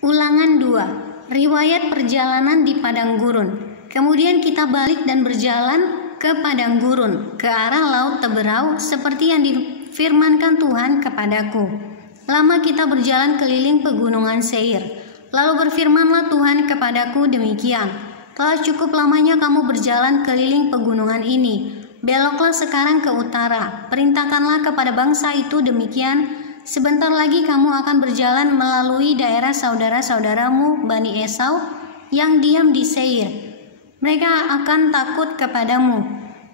Ulangan 2. Riwayat perjalanan di padang gurun. Kemudian kita balik dan berjalan ke padang gurun, ke arah laut Teberau, seperti yang difirmankan Tuhan kepadaku. Lama kita berjalan keliling pegunungan Seir. Lalu berfirmanlah Tuhan kepadaku demikian, telah cukup lamanya kamu berjalan keliling pegunungan ini. Beloklah sekarang ke utara. Perintahkanlah kepada bangsa itu demikian, sebentar lagi kamu akan berjalan melalui daerah saudara-saudaramu Bani Esau yang diam di Seir. Mereka akan takut kepadamu.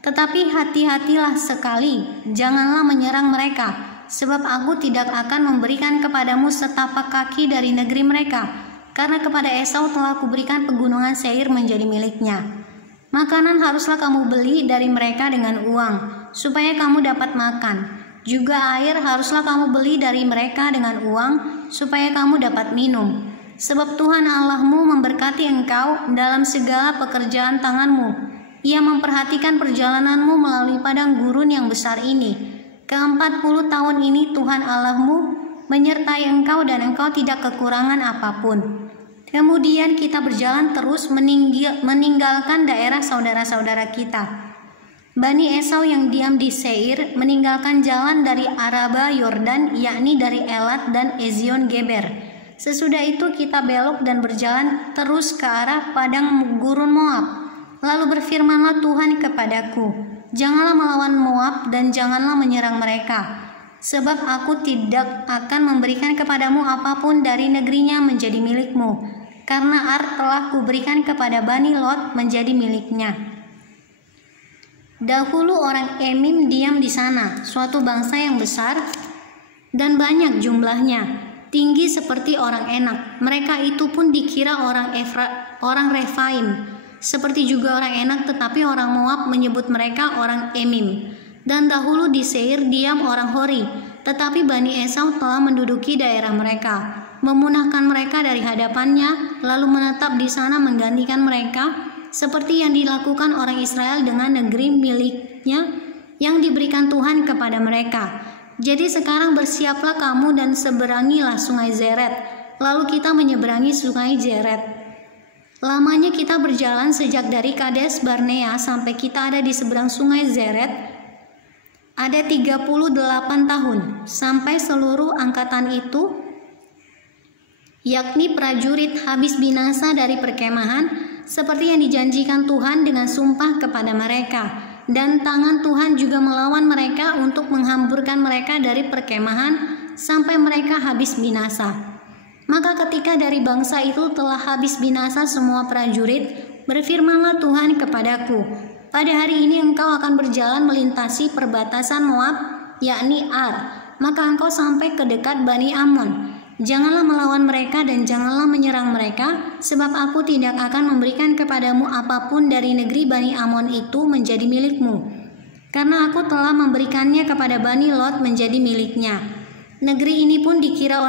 Tetapi hati-hatilah sekali, janganlah menyerang mereka, sebab aku tidak akan memberikan kepadamu setapak kaki dari negeri mereka, karena kepada Esau telah kuberikan pegunungan Seir menjadi miliknya. Makanan haruslah kamu beli dari mereka dengan uang, supaya kamu dapat makan. Juga air haruslah kamu beli dari mereka dengan uang, supaya kamu dapat minum. Sebab Tuhan Allahmu memberkati engkau dalam segala pekerjaan tanganmu. Ia memperhatikan perjalananmu melalui padang gurun yang besar ini. Ke-40 tahun ini Tuhan Allahmu menyertai engkau dan engkau tidak kekurangan apapun. Kemudian kita berjalan terus meninggalkan daerah saudara-saudara kita. Bani Esau yang diam di Seir meninggalkan jalan dari Araba Yordan, yakni dari Elat dan Ezion Geber. Sesudah itu kita belok dan berjalan terus ke arah padang gurun Moab. Lalu berfirmanlah Tuhan kepadaku, janganlah melawan Moab dan janganlah menyerang mereka, sebab aku tidak akan memberikan kepadamu apapun dari negerinya menjadi milikmu, karena Ar telah kuberikan kepada Bani Lot menjadi miliknya. Dahulu orang Emim diam di sana, suatu bangsa yang besar dan banyak jumlahnya, tinggi seperti orang Enak. Mereka itu pun dikira orang Refaim, seperti juga orang Enak, tetapi orang Moab menyebut mereka orang Emim. Dan dahulu di Seir diam orang Hori, tetapi Bani Esau telah menduduki daerah mereka, memunahkan mereka dari hadapannya, lalu menetap di sana menggantikan mereka, seperti yang dilakukan orang Israel dengan negeri miliknya yang diberikan Tuhan kepada mereka. Jadi sekarang bersiaplah kamu dan seberangilah sungai Zeret. Lalu kita menyeberangi sungai Zeret. Lamanya kita berjalan sejak dari Kades Barnea sampai kita ada di seberang sungai Zeret. Ada 38 tahun, sampai seluruh angkatan itu, yakni prajurit, habis binasa dari perkemahan, seperti yang dijanjikan Tuhan dengan sumpah kepada mereka. Dan tangan Tuhan juga melawan mereka untuk menghamburkan mereka dari perkemahan sampai mereka habis binasa. Maka ketika dari bangsa itu telah habis binasa semua prajurit, berfirmanlah Tuhan kepadaku, pada hari ini engkau akan berjalan melintasi perbatasan Moab, yakni Ar, maka engkau sampai ke dekat Bani Amon. Janganlah melawan mereka dan janganlah menyerang mereka, sebab aku tidak akan memberikan kepadamu apapun dari negeri Bani Amon itu menjadi milikmu, karena aku telah memberikannya kepada Bani Lot menjadi miliknya. Negeri ini pun dikira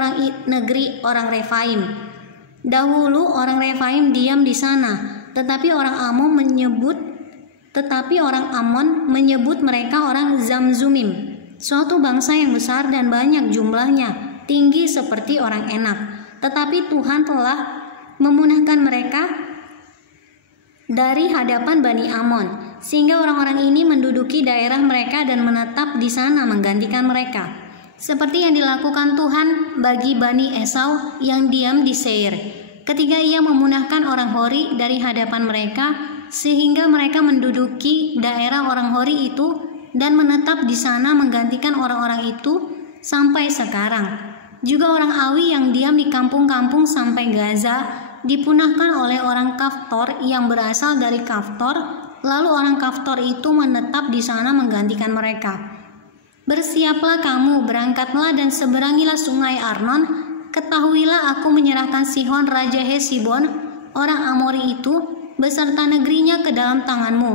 negeri orang Refaim. Dahulu orang Refaim diam di sana, tetapi orang Amon menyebut mereka orang Zamzumim, suatu bangsa yang besar dan banyak jumlahnya, tinggi seperti orang Enak. Tetapi Tuhan telah memunahkan mereka dari hadapan Bani Amon, sehingga orang-orang ini menduduki daerah mereka dan menetap di sana menggantikan mereka, seperti yang dilakukan Tuhan bagi Bani Esau yang diam di Seir, ketika ia memunahkan orang Hori dari hadapan mereka, sehingga mereka menduduki daerah orang Hori itu dan menetap di sana menggantikan orang-orang itu sampai sekarang. Juga orang Awi yang diam di kampung-kampung sampai Gaza dipunahkan oleh orang Kaftor yang berasal dari Kaftor, lalu orang Kaftor itu menetap di sana menggantikan mereka. Bersiaplah kamu, berangkatlah dan seberangilah sungai Arnon. Ketahuilah aku menyerahkan Sihon Raja Hesibon, orang Amori itu, beserta negerinya ke dalam tanganmu.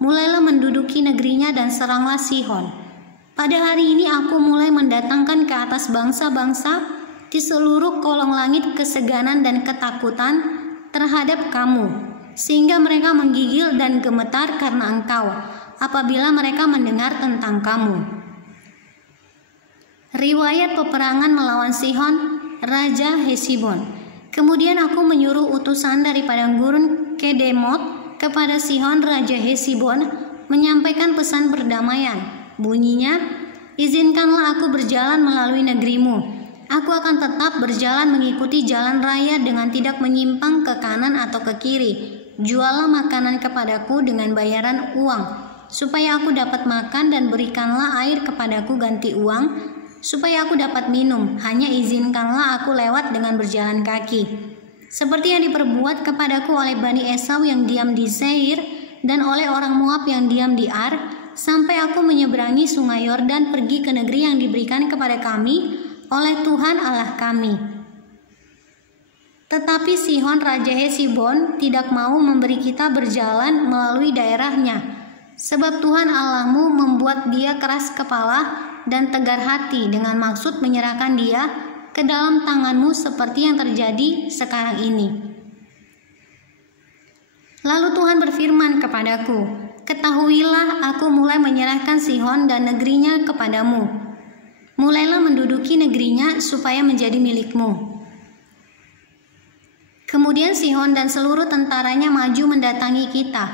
Mulailah menduduki negerinya dan seranglah Sihon. Pada hari ini aku mulai mendatangkan ke atas bangsa-bangsa di seluruh kolong langit keseganan dan ketakutan terhadap kamu, sehingga mereka menggigil dan gemetar karena engkau apabila mereka mendengar tentang kamu. Riwayat peperangan melawan Sihon, Raja Hesibon. Kemudian aku menyuruh utusan dari padang gurun Kedemot kepada Sihon Raja Hesibon menyampaikan pesan perdamaian. Bunyinya, izinkanlah aku berjalan melalui negerimu. Aku akan tetap berjalan mengikuti jalan raya dengan tidak menyimpang ke kanan atau ke kiri. Juallah makanan kepadaku dengan bayaran uang, supaya aku dapat makan, dan berikanlah air kepadaku ganti uang, supaya aku dapat minum. Hanya izinkanlah aku lewat dengan berjalan kaki. Seperti yang diperbuat kepadaku oleh Bani Esau yang diam di Seir, dan oleh orang Moab yang diam di Ar, sampai aku menyeberangi sungai Yordan pergi ke negeri yang diberikan kepada kami oleh Tuhan Allah kami. Tetapi Sihon Raja Hesibon tidak mau memberi kita berjalan melalui daerahnya, sebab Tuhan Allahmu membuat dia keras kepala dan tegar hati dengan maksud menyerahkan dia ke dalam tanganmu seperti yang terjadi sekarang ini. Lalu Tuhan berfirman kepadaku, ketahuilah aku mulai menyerahkan Sihon dan negerinya kepadamu. Mulailah menduduki negerinya supaya menjadi milikmu. Kemudian Sihon dan seluruh tentaranya maju mendatangi kita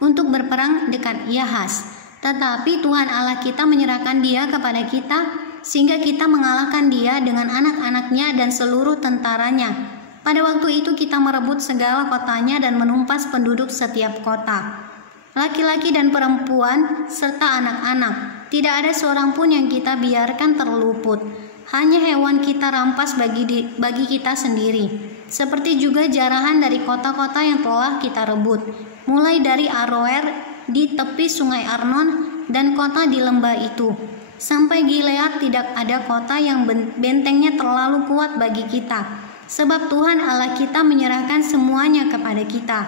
untuk berperang dekat Yahas. Tetapi Tuhan Allah kita menyerahkan dia kepada kita, sehingga kita mengalahkan dia dengan anak-anaknya dan seluruh tentaranya. Pada waktu itu kita merebut segala kotanya dan menumpas penduduk setiap kota, laki-laki dan perempuan serta anak-anak. Tidak ada seorang pun yang kita biarkan terluput. Hanya hewan kita rampas bagi kita sendiri. Seperti juga jarahan dari kota-kota yang telah kita rebut, mulai dari Aroer di tepi sungai Arnon dan kota di lembah itu, sampai Gilead. Tidak ada kota yang bentengnya terlalu kuat bagi kita, sebab Tuhan Allah kita menyerahkan semuanya kepada kita.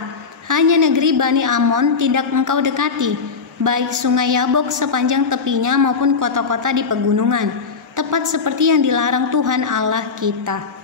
Hanya negeri Bani Amon tidak engkau dekati, baik sungai Yabok sepanjang tepinya maupun kota-kota di pegunungan, tepat seperti yang dilarang Tuhan Allah kita.